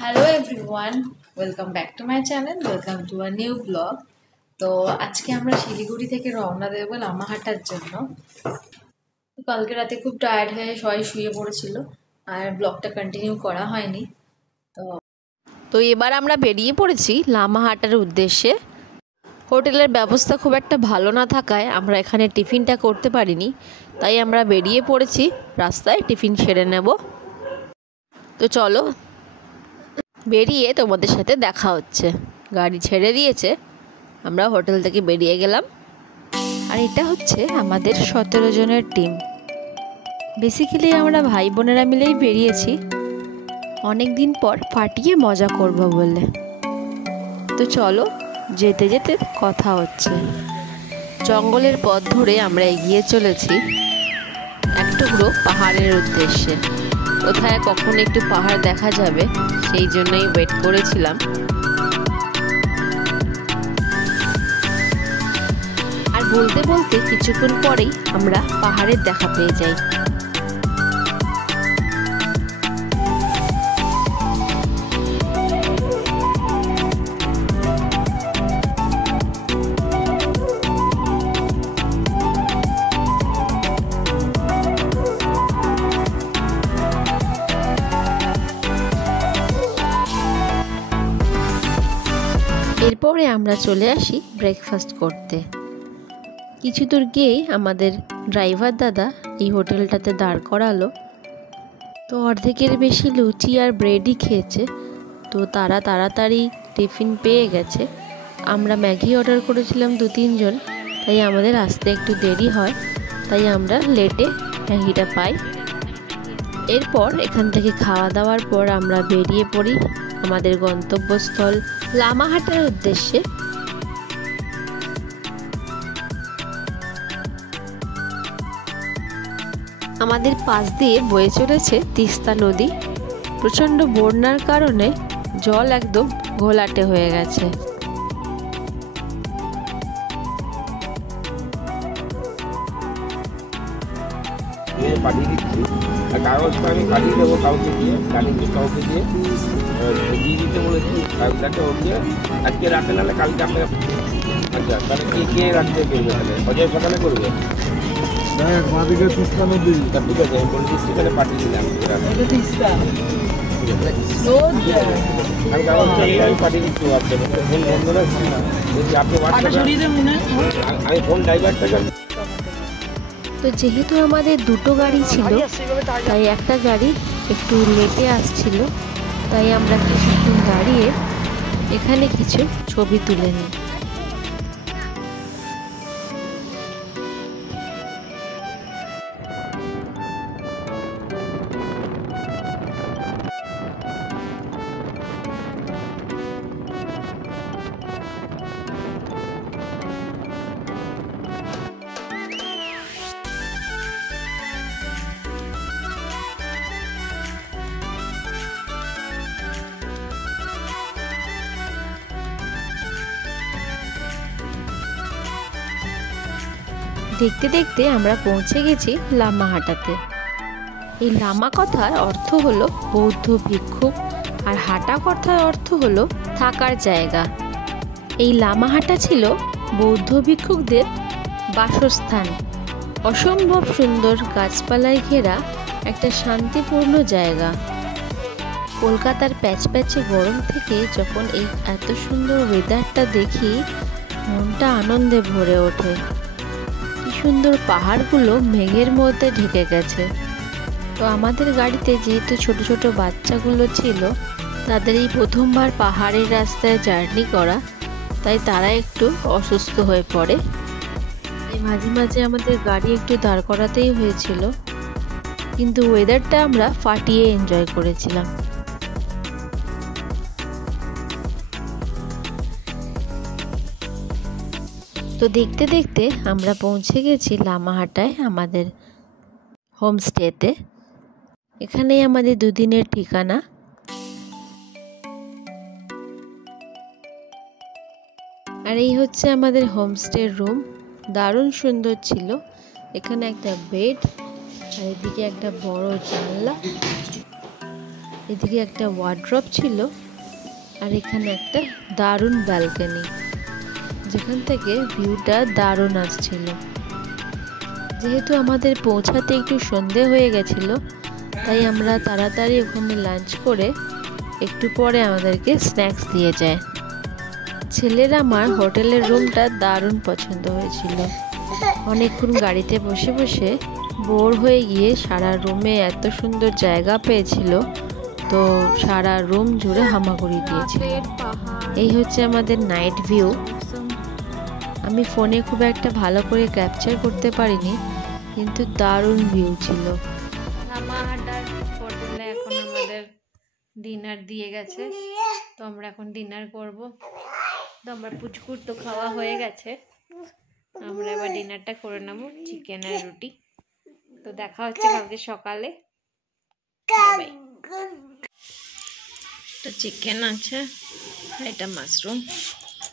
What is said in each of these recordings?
Hello everyone, welcome back to my channel, welcome to a new blog. তো আজকে আমরা শিলিগুড়ি থেকে রওনা দেব লামাহাটার জন্য। কালকে রাতে খুব টায়ার্ড হয়ে সবাই শুয়ে পড়েছিল, আর ব্লগটা কন্টিনিউ করা হয়নি। তো এবার আমরা বেরিয়ে পড়েছি লামাহাটার উদ্দেশ্যে। হোটেলের ব্যবস্থা খুব একটা ভালো না থাকায় আমরা এখানে টিফিনটা করতে পারিনি, তাই আমরা বেরিয়ে পড়েছি রাস্তায় টিফিন সেরে নেব। তো চলো, বেরিয়ে তোমাদের সাথে দেখা হচ্ছে। গাড়ি ছেড়ে দিয়েছে, আমরা হোটেল থেকে বেরিয়ে গেলাম। আর এটা হচ্ছে আমাদের 17 জনের টিম। বেসিক্যালি আমরা ভাই বোনেরা মিলেই বেরিয়েছি, অনেক দিন পর ফাটিয়ে মজা করব বলে। তো চলো, যেতে যেতে কথা হচ্ছে। জঙ্গলের পথ ধরে আমরা এগিয়ে চলেছি এক টুকরো পাহাড়ের উদ্দেশ্যে। কোথায় কখন একটু পাহাড় দেখা যাবে সেই জন্যই ওয়েট করেছিলাম। আর বলতে বলতে কিছুক্ষণ পরেই আমরা পাহাড়ের দেখা পেয়ে যাই। এরপরে আমরা চলে আসি ব্রেকফাস্ট করতে। কিছু দূর গিয়েই আমাদের ড্রাইভার দাদা এই হোটেলটাতে দাঁড় করালো। তো অর্ধেকের বেশি লুচি আর ব্রেডই খেয়েছে, তো তারা তাড়াতাড়ি টিফিন পেয়ে গেছে। আমরা ম্যাগি অর্ডার করেছিলাম 2-3 জন, তাই আমাদের আসতে একটু দেরি হয়, তাই আমরা লেটে ম্যাগিটা পাই। এরপর এখান থেকে খাওয়া দাওয়ার পর আমরা বেরিয়ে পড়ি আমাদের গন্তব্যস্থল লামাহাটার উদ্দেশ্যে। আমাদের পাশ দিয়ে বয়ে চলেছে তিস্তা নদী। প্রচণ্ড বন্যার কারণে জল একদম ঘোলাটে হয়ে গেছে। পাঠিয়ে দিচ্ছি, আর কাগজটা আমি কাটিয়ে দেবো কাউকে দিয়ে, কাউকে দিয়ে দিতে বলেছি। কাগজটাকে ওকে আজকে রাতে নাহলে কালকে আপনাকে। আচ্ছা, তাহলে কে রাখতে করবে? তাহলে অজয় সকালে করবে। মাদিকে তিস্তা নদী। ঠিক আছে, আমি বলে দিচ্ছি, তাহলে পাঠিয়ে দিলাম। আমি কাগজটা আমি পাঠিয়ে দিচ্ছি হোয়াটসঅ্যাপে। ফোন বন্ধ রাখছি, আপনি হোয়াটসঅ্যাপে আমি ফোন ড্রাইভারটাকে। তো যেহেতু আমাদের দুটো গাড়ি ছিল, তাই একটা গাড়ি একটু লেটে আসছিল, তাই আমরা কিছুক্ষণ দাঁড়িয়ে এখানে কিছু ছবি তুলে নিই। দেখতে দেখতে আমরা পৌঁছে গেছি লামাহাটাতে। এই লামা কথার অর্থ হলো বৌদ্ধ ভিক্ষুক, আর হাটা কথার অর্থ হলো থাকার জায়গা। এই লামাহাটা ছিল বৌদ্ধ ভিক্ষুকদের বাসস্থান। অসম্ভব সুন্দর গাছপালায় ঘেরা একটা শান্তিপূর্ণ জায়গা। কলকাতার প্যাচপ্যাচে গরম থেকে যখন এই এত সুন্দর ওয়েদারটা দেখি, মনটা আনন্দে ভরে ওঠে। সুন্দর পাহাড়গুলো মেঘের মধ্যে ঢেকে গেছে। তো আমাদের গাড়িতে যেহেতু ছোট ছোট বাচ্চাগুলো ছিল, তাদের এই প্রথমবার পাহাড়ের রাস্তায় জার্নি করা, তাই তারা একটু অসুস্থ হয়ে পড়ে। তাই মাঝে মাঝে আমাদের গাড়ি একটু দাঁড় করাতেই হয়েছিল, কিন্তু ওয়েদারটা আমরা ফাটিয়ে এনজয় করেছিলাম। তো দেখতে দেখতে আমরা পৌঁছে গেছি লামাহাটায় আমাদের হোমস্টেতে। এখানেই আমাদের 2 দিনের ঠিকানা। আর এই হচ্ছে আমাদের হোমস্টের রুম। দারুণ সুন্দর ছিল। এখানে একটা বেড, আর এদিকে একটা বড় জানলা। এদিকে একটা ওয়ার্ড্রপ ছিল, আর এখানে একটা দারুণ ব্যালকনি, যেখান থেকে ভিউটা দারুণ আসছিল। যেহেতু আমাদের পৌঁছাতে একটু সন্ধে হয়ে গেছিল, তাই আমরা তাড়াতাড়ি ওখানে লাঞ্চ করে একটু পরে আমাদেরকে স্ন্যাক্স দিয়ে যায়। ছেলের আমার হোটেলের রুমটা দারুণ পছন্দ হয়েছিল। অনেকক্ষণ গাড়িতে বসে বসে বোর হয়ে গিয়ে সারা রুমে এত সুন্দর জায়গা পেয়েছিল, তো সারা রুম জুড়ে হামাগুড়ি দিয়েছিল। এই হচ্ছে আমাদের নাইট ভিউ। আমি ফোনে খুব একটা ভালো করে ক্যাপচার করতে পারিনি, কিন্তু দারুণ ভিউ ছিল। আমাহাটার হোটেলে এখন আমাদের ডিনার দিয়ে গেছে, তো আমরা এখন ডিনার করব। তো আমরা পুচকুর তো খাওয়া হয়ে গেছে, আমরা এবার ডিনারটা করে নেব, চিকেন আর রুটি। তো দেখা হচ্ছে কালকে সকালে। তো চিকেন আছে, এটা মাশরুম,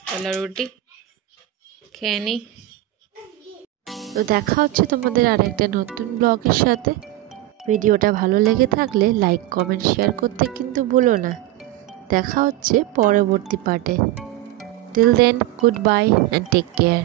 তাহলে রুটি খেয়ে নিই। তো দেখা হচ্ছে তোমাদের আরেকটা নতুন ব্লগের সাথে। ভিডিওটা ভালো লেগে থাকলে লাইক, কমেন্ট, শেয়ার করতে কিন্তু ভুলো না। দেখা হচ্ছে পরবর্তী পার্টে। Till then, goodbye and take care.